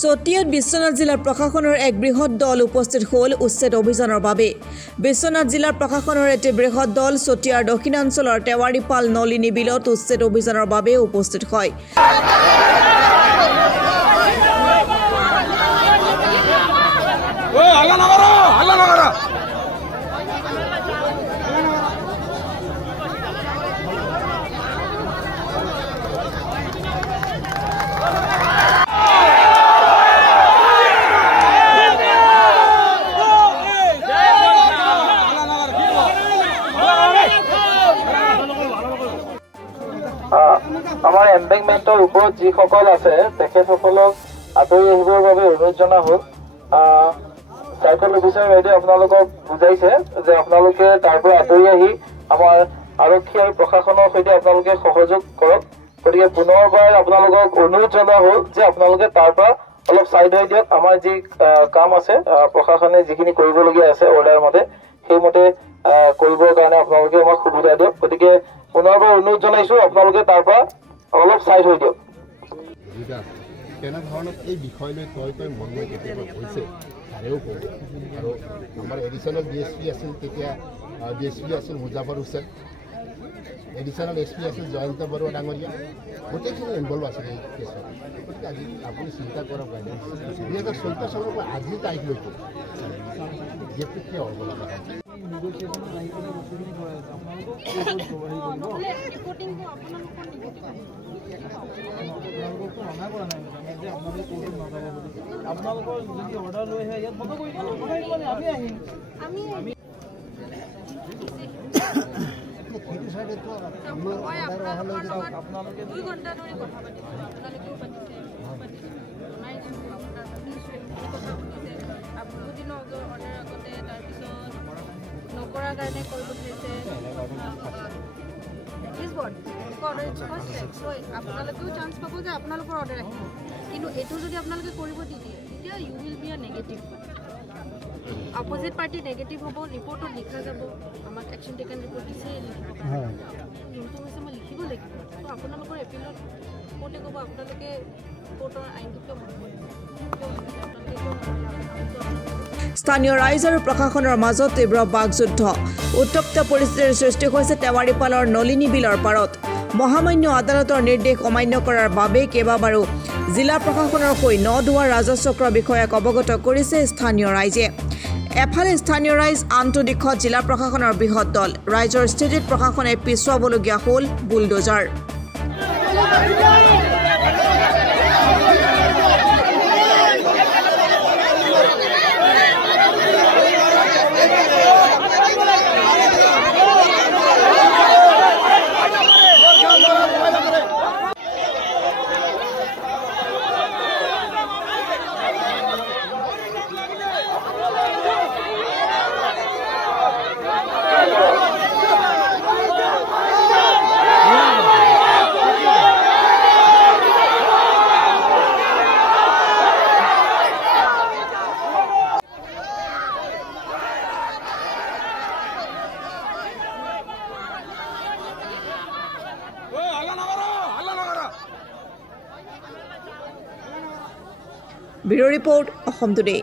চতিয়াত বিশ্বনাথ জিলাৰ প্ৰশাসনৰ এক বৃহৎ দল উপস্থিত হ'ল উচ্ছেদ অভিযানৰ বাবে। বিশ্বনাথ জিলাৰ প্ৰশাসনৰ এটি বৃহৎ দল চতিয়াৰ দক্ষিণাঞ্চলৰ টেৱাৰীপাল নলিনী বিলত উচ্ছেদ অভিযানৰ বাবে উপস্থিত হয়। আমাৰ এম্বেংকমেন্টৰ ওপৰত যিসকল আছে তেখেতসকলক আঁতৰি আহিবৰ বাবে অনুৰোধ জনা হ'ল। চাইকেল অফিচাৰ বাইদেৱে আপোনালোকক বুজাইছে যে আপোনালোকে তাৰ পৰা আঁতৰি আহি আমাৰ আৰক্ষী আৰু প্ৰশাসনৰ সৈতে আপোনালোকে সহযোগ কৰক। গতিকে পুনৰবাৰ আপোনালোকক অনুৰোধ জনোৱা হ'ল যে আপোনালোকে তাৰ পৰা অলপ চাইড হৈ দিয়ক। আমাৰ যি কাম আছে প্ৰশাসনে যিখিনি কৰিবলগীয়া আছে অৰ্ডাৰ মতে সেইমতে কৰিবৰ কাৰণে আপোনালোকে আমাক সুবিধা দিয়ক। গতিকে পুনৰবাৰ অনুৰোধ জনাইছো আপোনালোকে তাৰ পৰা অলপ চাইড হৈ দিয়ক। কেনেধৰণত এই বিষয় লৈ তই মন লৈ কেতিয়াবা হৈছে তাৰেও কওঁ। আৰু আমাৰ এডিশ্যনেল DSP আছিল তেতিয়া DSP আছিল মুজাফৰ হুছেইন, এডিশ্যনেল SP আছিল জয়ন্ত বৰুৱা ডাঙৰীয়া, গোটেইখিনি ইনভলভ আছিল এই কেছত। গতিকে আজি আপুনি চিন্তা কৰক বাইদেউ 2014 চনৰ পৰা আজি তাৰিখলৈকে বিজেপি কিয় হ'ব লগা হয়? আপোনালোকৰ যদি অৰ্ডাৰ লৈ আহে ইয়াত বন্ধ কৰিব আমি আহিম। আপোনালোকে 2 ঘণ্টা ধৰি কথা পাতিছে, আপোনালোকেও পাতিছে, বহুদিনৰ অৰ্ডাৰ আগতে তাৰপিছত নকৰাৰ কাৰণে কৰিব বিচাৰিছে। আপোনালোকেও চান্স পাব যে আপোনালোকৰ অৰ্ডাৰ ৰাখিব, কিন্তু এইটো যদি আপোনালোকে কৰিব দি দিয়ে তেতিয়া you will be a negative. Opposite party negative হ'ব, ৰিপৰ্টত লিখা যাব, আমাক একশ্যন টেকেন ৰিপৰ্ট দিছে লিখিব কাৰণে, যোনটো হৈছে মই লিখিব লাগিব। ত' আপোনালোকৰ এপিলত কোৰ্টে ক'ব আপোনালোকে কোৰ্টৰ আইনটো কিয় স্থানীয় ৰাইজ আৰু প্ৰশাসনৰ মাজত তীব্ৰ বাকযুদ্ধ। উত্তপ্ত পৰিস্থিতিৰ সৃষ্টি হৈছে টেৱাৰীপালৰ নলিনী বিলৰ পাৰত। মহামান্য আদালতৰ নিৰ্দেশ অমান্য কৰাৰ বাবে কেইবাবাৰো জিলা প্ৰশাসনৰ হৈ নদুৱাৰ ৰাজচক্ৰ বিষয়াক অৱগত কৰিছে স্থানীয় ৰাইজে। এফালে স্থানীয় ৰাইজ, আনটো দিশত জিলা প্ৰশাসনৰ বৃহৎ দল। ৰাইজৰ স্থিতিত প্ৰশাসনে পিছুৱাবলগীয়া হ'ল bulldozer. Bureau report, Assam today.